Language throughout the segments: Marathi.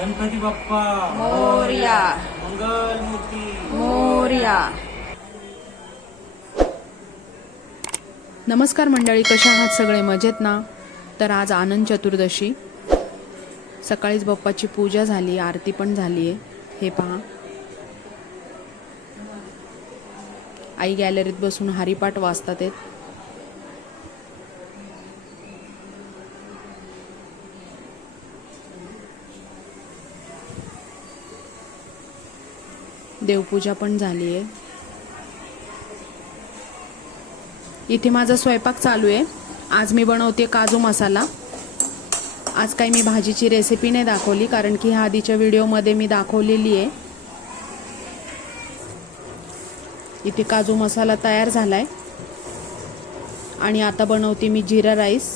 गणपती बाप्पा. मोर्या. मंगल मूर्ती मोर्या. नमस्कार मंडळी कशा आहात सगळे? मजेत ना? तर आज आनंद चतुर्दशी. सकाळीच बाप्पाची पूजा झाली आरती पण झाली आहे. हे पहा. आई गॅलरीत बसून हरिपाठ वाचतात आहेत. देवपूजा पण झाली आहे. इथे माझा स्वयंपाक चालू आहे. आज मी बनवते काजू मसाला. आज काही मी भाजीची रेसिपी नाही दाखवली कारण की ह्या आधीच्या व्हिडिओमध्ये मी दाखवलेली आहे. इथे काजू मसाला तयार झाला आहे आणि आता बनवते मी जिरा राईस.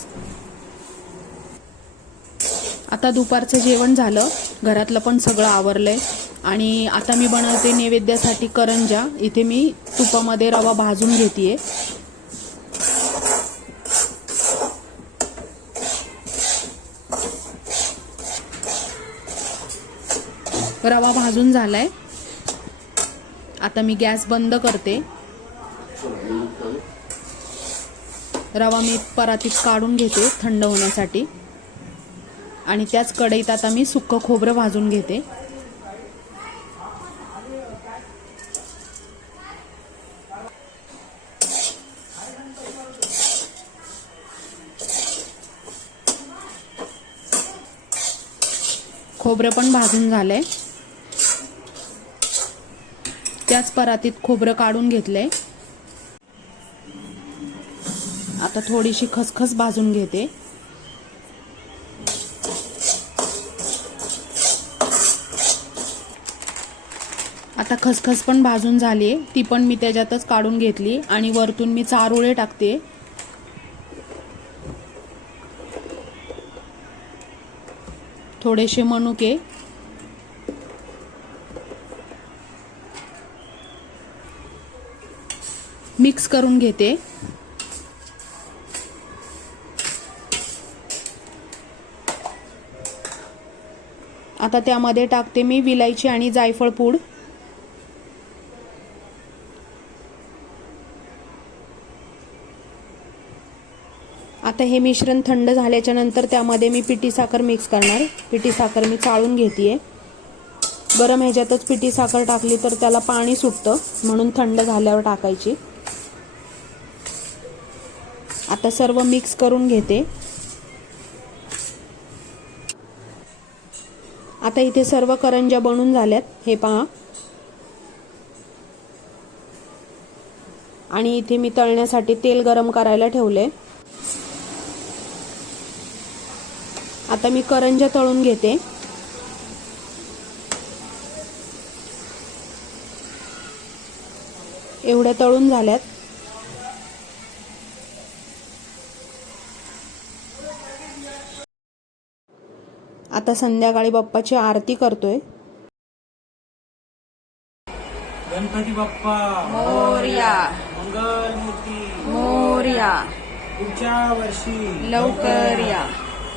आता दुपारचं जेवण झालं. घरातलं पण सगळं आवरलं आहे आणि आता मी बनवते नैवेद्यासाठी करंजा. इथे मी तुपामध्ये रवा भाजून घेते रवा भाजून झालाय. आता मी गॅस बंद करते. रवा मी परातीत काढून घेते थंड होण्यासाठी. आणि त्याच कढईत आता मी सुक्क खोबरं भाजून घेते. खोबरं पण भाजून झालंय. त्याच परातीत खोबरं काढून घेतलंय. आता थोडीशी खसखस भाजून घेते. आता खसखस पण भाजून झाली आहे ती पण मी त्याच्यातच काढून घेतली आणि वरतून मी चारोळे टाकते. थोडेसे मनुके. मिक्स करून घेते. आता त्यामध्ये टाकते मी विलायची आणि जायफळ पूड. आता हे मिश्रण थंड झाल्याच्यानंतर त्यामध्ये मी पिठी साखर मिक्स करणार. पिठी साखर मी चाळून घेते गरम ह्याच्यातच पिठी साखर टाकली तर त्याला पाणी सुटतं म्हणून थंड झाल्यावर टाकायची. आता सर्व मिक्स करून घेते. आता इथे सर्व करंज्या बनून झाल्यात. हे पहा. आणि इथे मी तळण्यासाठी तेल गरम करायला ठेवले आता मी करंज्या तळून घेते. एवढ्या तळून झाल्यात. आता संध्याकाळी बाप्पाची आरती करतोय. गणपती बाप्पा. मोर्या. मंगल मूर्ती मोर्या. पुढच्या वर्षी. लवकर या